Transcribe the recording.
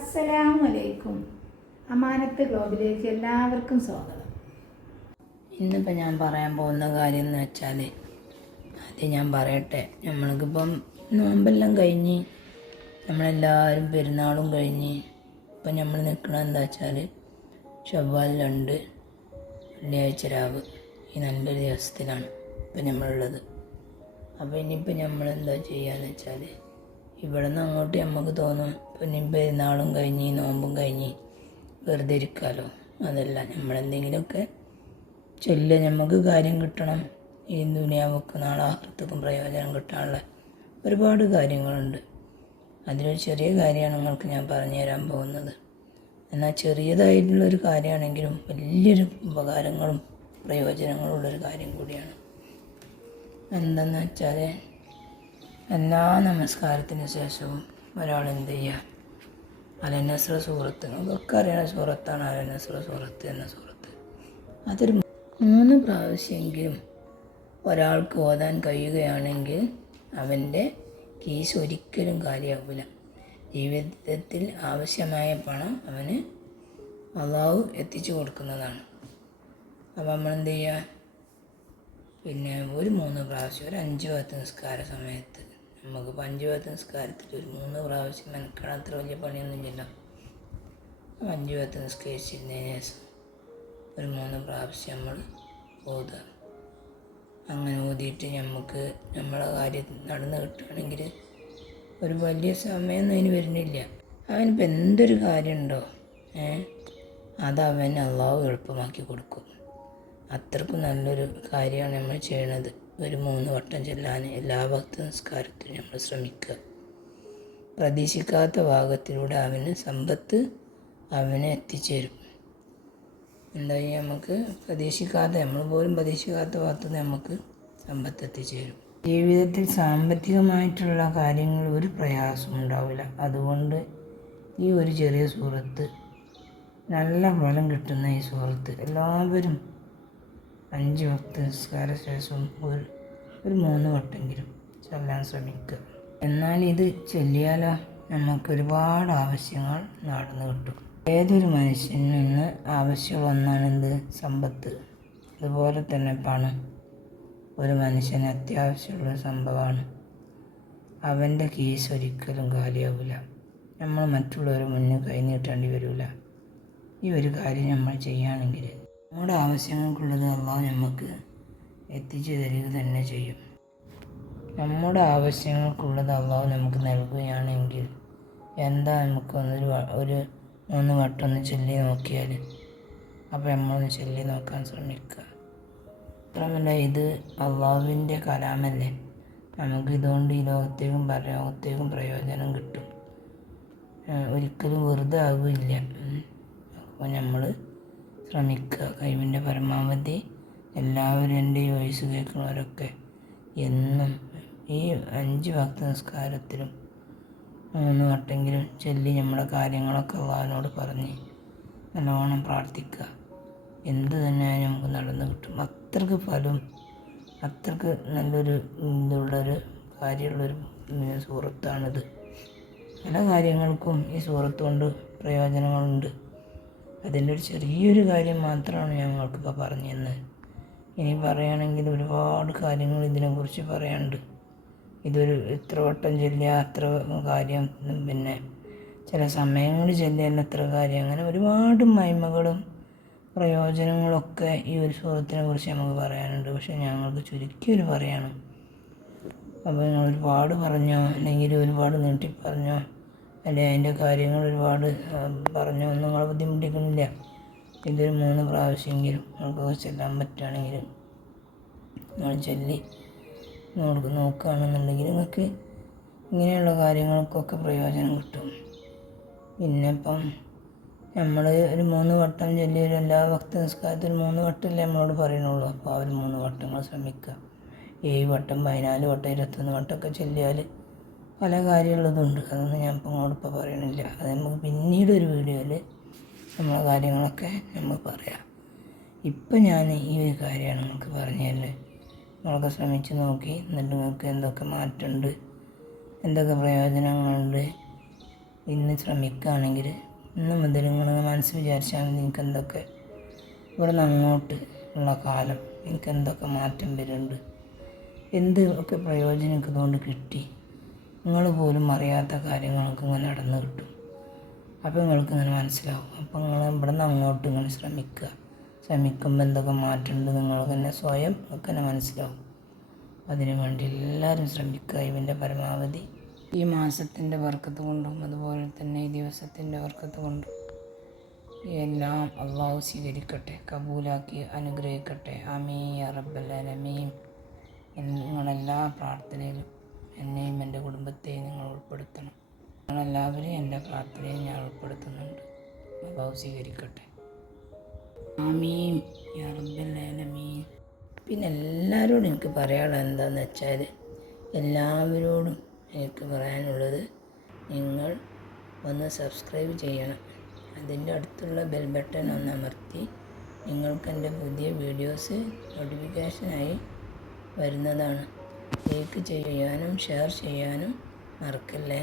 അസ്സലാമലൈക്കും അമാനത്ത് ഗ്ലോബിലേക്ക് എല്ലാവർക്കും സ്വാഗതം. ഇന്നിപ്പോൾ ഞാൻ പറയാൻ പോകുന്ന കാര്യം എന്ന് വെച്ചാൽ ആദ്യം ഞാൻ പറയട്ടെ. നമ്മൾക്കിപ്പം നോമ്പെല്ലാം കഴിഞ്ഞ് നമ്മളെല്ലാവരും പെരുന്നാളും കഴിഞ്ഞ് ഇപ്പം നമ്മൾ നിൽക്കുന്നത് എന്താ വെച്ചാൽ ഷവ്വാൽ രണ്ട് വെള്ളിയാഴ്ച രാവ്. ഈ നല്ലൊരു ദിവസത്തിലാണ് ഇപ്പം നമ്മളുള്ളത്. അപ്പോൾ ഇനിയിപ്പോൾ നമ്മൾ എന്താ എന്ന് വെച്ചാൽ ഇവിടെ നിന്ന് അങ്ങോട്ട് നമുക്ക് തോന്നും പിന്നെയും പെരുന്നാളും കഴിഞ്ഞ് നോമ്പും കഴിഞ്ഞ് വെറുതെ ഇരിക്കാമല്ലോ അതല്ല നമ്മളെന്തെങ്കിലുമൊക്കെ ചൊല്ല നമുക്ക് കാര്യം കിട്ടണം. ഈ ദുനിയാവൊക്കെ നാളെ ആഹൃത്തക്കും പ്രയോജനം കിട്ടാനുള്ള ഒരുപാട് കാര്യങ്ങളുണ്ട്. അതിലൊരു ചെറിയ കാര്യമാണ് നിങ്ങൾക്ക് ഞാൻ പറഞ്ഞു തരാൻ പോകുന്നത്. എന്നാൽ ചെറിയതായിട്ടുള്ളൊരു കാര്യമാണെങ്കിലും വലിയൊരു ഉപകാരങ്ങളും പ്രയോജനങ്ങളും ഉള്ളൊരു കാര്യം കൂടിയാണ്. എന്തെന്ന് വെച്ചാൽ എല്ലാ നമസ്കാരത്തിന് ശേഷവും ഒരാൾ എന്ത് ചെയ്യുക അലനസ്ര സൂറത്ത്. നമുക്കൊക്കെ അറിയണ സൂറത്താണ് അലനസ്ര സൂറത്ത് എന്ന സൂറത്ത്. അതൊരു മൂന്ന് പ്രാവശ്യമെങ്കിലും ഒരാൾക്ക് ഓതാൻ കഴിയുകയാണെങ്കിൽ അവന്റെ കേസ് ഒരിക്കലും കാര്യമാവില്ല. ജീവിതത്തിൽ ആവശ്യമായ പണം അവന് അള്ളാഹു എത്തിച്ചു കൊടുക്കുന്നതാണ്. അപ്പം നമ്മൾ എന്ത് ചെയ്യുക പിന്നെ ഒരു മൂന്ന് പ്രാവശ്യം ഒരു അഞ്ച് പത്ത് നിസ്കാര സമയത്ത് നമുക്കിപ്പോൾ അഞ്ച് പത്ത് നിസ്കാരത്തിൽ ഒരു മൂന്ന് പ്രാവശ്യം മെനക്കണം അത്ര വലിയ പണിയൊന്നുമില്ലല്ലോ പത്ത് നിസ്കരിച്ചിരുന്നതിന് ശേഷം ഒരു മൂന്ന് പ്രാവശ്യം നമ്മൾ ഓതുക. അങ്ങനെ ഓതിയിട്ട് നമുക്ക് നമ്മളെ കാര്യം നടന്നു കിട്ടുകയാണെങ്കിൽ ഒരു വലിയ സമയമൊന്നും അതിന് വരുന്നില്ല. അവനിപ്പോൾ എന്തൊരു കാര്യമുണ്ടോ? ഏ? അത് അവൻ എളുപ്പമാക്കി കൊടുക്കും. അത്രക്കും നല്ലൊരു കാര്യമാണ് നമ്മൾ ചെയ്യണത്. ഒരു മൂന്ന് വട്ടം ചെല്ലാൻ എല്ലാ ഭക്ത നിസ്കാരത്തിനും നമ്മൾ ശ്രമിക്കുക. പ്രതീക്ഷിക്കാത്ത ഭാഗത്തിലൂടെ അവന് സമ്പത്ത് അവനെ എത്തിച്ചേരും. എന്താ ചെയ്യുക നമുക്ക് പ്രതീക്ഷിക്കാത്ത നമ്മൾ പോലും പ്രതീക്ഷിക്കാത്ത ഭാഗത്ത് നമുക്ക് സമ്പത്ത് എത്തിച്ചേരും. ജീവിതത്തിൽ സാമ്പത്തികമായിട്ടുള്ള കാര്യങ്ങൾ ഒരു പ്രയാസവും ഉണ്ടാവില്ല. അതുകൊണ്ട് ഈ ഒരു ചെറിയ സുഹൃത്ത് നല്ല ഫലം കിട്ടുന്ന ഈ സുഹൃത്ത് എല്ലാവരും അഞ്ച് വക്ത് നിസ്കാര ശേഷം ഒരു ഒരു മൂന്ന് വട്ടെങ്കിലും ചൊല്ലാൻ ശ്രമിക്കുക. എന്നാൽ ഇത് ചൊല്ലിയാലോ നമുക്ക് ഒരുപാട് ആവശ്യങ്ങൾ നടന്നു കിട്ടും. ഏതൊരു മനുഷ്യനിൽ നിന്ന് ആവശ്യം ഒന്നാണ് എന്ത്? സമ്പത്ത്. അതുപോലെ തന്നെ പണം. ഒരു മനുഷ്യന് അത്യാവശ്യമുള്ള സംഭവമാണ്. അവന്റെ കീസ് ഒരിക്കലും കാലിയാവില്ല നമ്മൾ മറ്റുള്ളവരെ മുന്നിൽ കൈ നീട്ടേണ്ടി വരില്ല ഈ ഒരു കാര്യം നമ്മൾ ചെയ്യുകയാണെങ്കിൽ നമ്മുടെ ആവശ്യങ്ങൾക്കുള്ളത് അള്ളാഹു നമുക്ക് എത്തിച്ചു തരിക തന്നെ ചെയ്യും. നമ്മുടെ ആവശ്യങ്ങൾക്കുള്ളത് അള്ളാഹു നമുക്ക് നൽകുകയാണെങ്കിൽ എന്താ നമുക്ക് ഒന്നൊരു ഒരു മൂന്ന് വട്ടം ഒന്ന് ചൊല്ലി നോക്കിയാൽ അപ്പോൾ നമ്മളൊന്ന് ചൊല്ലി നോക്കാൻ ശ്രമിക്കുക. മാത്രമല്ല ഇത് അള്ളാഹുവിന്റെ കലാമല്ലേ? നമുക്ക് ഇതുകൊണ്ട് ഈ ലോകത്തേക്കും പരലോകത്തേക്കും പ്രയോജനം കിട്ടും. ഒരിക്കലും വെറുതെ ആവില്ല അപ്പോൾ നമ്മൾ ശ്രമിക്കുക. കഴിവിന്റെ പരമാവധി എല്ലാവരും എന്റെ വോയിസ് കേൾക്കുന്നവരൊക്കെ എന്നും ഈ അഞ്ച് ഭക്ത നിസ്കാരത്തിലും മൂന്ന് വട്ടെങ്കിലും ചൊല്ലി നമ്മുടെ കാര്യങ്ങളൊക്കെ അള്ളാഹിനോട് പറഞ്ഞ് നല്ലോണം പ്രാർത്ഥിക്കുക. എന്ത് തന്നെ നമുക്ക് നടന്നു കിട്ടും. അത്രയ്ക്ക് ഫലം അത്രയ്ക്ക് നല്ലൊരു ഇതുള്ളൊരു കാര്യമുള്ളൊരു സുഹൃത്താണിത്. പല കാര്യങ്ങൾക്കും ഈ സൂറത്ത് കൊണ്ട് പ്രയോജനങ്ങളുണ്ട്. അതിന്റെ ഒരു ചെറിയൊരു കാര്യം മാത്രമാണ് ഞാൻ പറഞ്ഞു തന്നത് ഇനി പറയുകയാണെങ്കിൽ ഒരുപാട് കാര്യങ്ങൾ ഇതിനെക്കുറിച്ച് പറയാനുണ്ട്. ഇതൊരു ഇത്ര വട്ടം ചൊല്ലിയ അത്ര കാര്യം പിന്നെ ചില സമയങ്ങളിൽ ചൊല്ലിയാൽ അത്ര കാര്യം. അങ്ങനെ ഒരുപാട് മഹിമകളും പ്രയോജനങ്ങളൊക്കെ ഈ ഒരു സുഹൃത്തിനെ കുറിച്ച് നമുക്ക് പറയാനുണ്ട്. പക്ഷേ ഞങ്ങൾക്ക് ചുരുക്കി ഒരു പറയണം. അപ്പോൾ നിങ്ങൾ ഒരുപാട് പറഞ്ഞോ അല്ലെങ്കിൽ ഒരുപാട് നീട്ടി പറഞ്ഞോ അല്ലെ അതിന്റെ കാര്യങ്ങൾ ഒരുപാട് പറഞ്ഞോ. ഒന്നും നിങ്ങളെ ബുദ്ധിമുട്ടിക്കുന്നില്ല. ഇതൊരു മൂന്ന് പ്രാവശ്യമെങ്കിലും നമുക്ക് ചെല്ലാൻ പറ്റുകയാണെങ്കിൽ നിങ്ങൾ ചെല്ലി നോക്ക് നോക്കുകയാണെന്നുണ്ടെങ്കിൽ നിങ്ങൾക്ക് ഇങ്ങനെയുള്ള കാര്യങ്ങൾക്കൊക്കെ പ്രയോജനം കിട്ടും. പിന്നെ ഇപ്പം നമ്മൾ ഒരു മൂന്ന് വട്ടം ചൊല്ലി ഒരു എല്ലാ ഭക്ത നിസ്കാരത്തിൽ മൂന്ന് വട്ടമല്ലേ നമ്മളോട് പറയണുള്ളൂ അപ്പോൾ ആ ഒരു മൂന്ന് വട്ടങ്ങൾ ശ്രമിക്കുക. ഏഴ് വട്ടം പതിനാല് വട്ടം ഇരുപത്തൊന്ന് വട്ടമൊക്കെ ചൊല്ലിയാൽ പല കാര്യമുള്ളതുണ്ട് അതൊന്നും ഞാൻ ഇപ്പം അങ്ങോട്ട് ഇപ്പോൾ പറയണില്ല. അത് നമുക്ക് പിന്നീട് ഒരു വീഡിയോയിൽ നമ്മളെ കാര്യങ്ങളൊക്കെ നമ്മൾ പറയാം. ഇപ്പം ഞാൻ ഈ ഒരു കാര്യമാണ് നമുക്ക് പറഞ്ഞു തരുന്നത് നമ്മളൊക്കെ ശ്രമിച്ച് നോക്കി എന്നിട്ട് നിങ്ങൾക്ക് എന്തൊക്കെ മാറ്റമുണ്ട് എന്തൊക്കെ പ്രയോജനങ്ങളുണ്ട്. ഇന്ന് ശ്രമിക്കുകയാണെങ്കിൽ ഇന്ന് മുതൽ നിങ്ങൾ മനസ്സ് വിചാരിച്ചാൽ മതി നിങ്ങൾക്ക് എന്തൊക്കെ ഇവിടെ നിന്ന് അങ്ങോട്ട് ഉള്ള കാലം നിങ്ങൾക്ക് എന്തൊക്കെ മാറ്റം വരുന്നുണ്ട് എന്ത് ഒക്കെ പ്രയോജനം ഇതുകൊണ്ട് കിട്ടി. നിങ്ങൾ പോലും അറിയാത്ത കാര്യങ്ങളൊക്കെ ഇങ്ങനെ നടന്നു കിട്ടും. അപ്പോൾ നിങ്ങൾക്ക് ഇങ്ങനെ മനസ്സിലാവും. അപ്പോൾ നിങ്ങൾ ഇവിടെ നിന്ന് അങ്ങോട്ട് ഇങ്ങനെ ശ്രമിക്കുക. ശ്രമിക്കുമ്പോൾ എന്തൊക്കെ മാറ്റമുണ്ട് നിങ്ങൾ തന്നെ സ്വയം ഒക്കെ തന്നെ മനസ്സിലാവും. അതിനു വേണ്ടി എല്ലാവരും ശ്രമിക്കുക. ഇവന്റെ പരമാവധി ഈ മാസത്തിന്റെ വർക്കത്ത് കൊണ്ടും അതുപോലെ തന്നെ ഈ ദിവസത്തിന്റെ വർക്കത്ത് കൊണ്ടും എല്ലാം അള്ളാഹു സ്വീകരിക്കട്ടെ കബൂലാക്കി അനുഗ്രഹിക്കട്ടെ. അമീ ആമീ റബ്ബലമീം നിങ്ങളെല്ലാ പ്രാർത്ഥനയിലും എന്നെയും എന്റെ കുടുംബത്തെയും നിങ്ങൾ ഉൾപ്പെടുത്തണം. നിങ്ങളെല്ലാവരെയും എന്റെ പ്രാർത്ഥനയിൽ ഞാൻ ഉൾപ്പെടുത്തുന്നുണ്ട്. അഭാവ് സ്വീകരിക്കട്ടെ. ആമീം യാ റബ്ബലമീൻ പിന്നെ എല്ലാവരോടും എനിക്ക് പറയാനുള്ളത് എന്താണെന്ന് വെച്ചാൽ എല്ലാവരോടും എനിക്ക് പറയാനുള്ളത് നിങ്ങൾ ഒന്ന് സബ്സ്ക്രൈബ് ചെയ്യണം. അതിന്റെ അടുത്തുള്ള ബെൽ ബട്ടൺ ഒന്ന് അമർത്തി നിങ്ങൾക്ക് എന്റെ പുതിയ വീഡിയോസ് നോട്ടിഫിക്കേഷനായി വരുന്നതാണ്. ലൈക്ക് ചെയ്യാനും ഷെയർ ചെയ്യാനും മറക്കല്ലേ?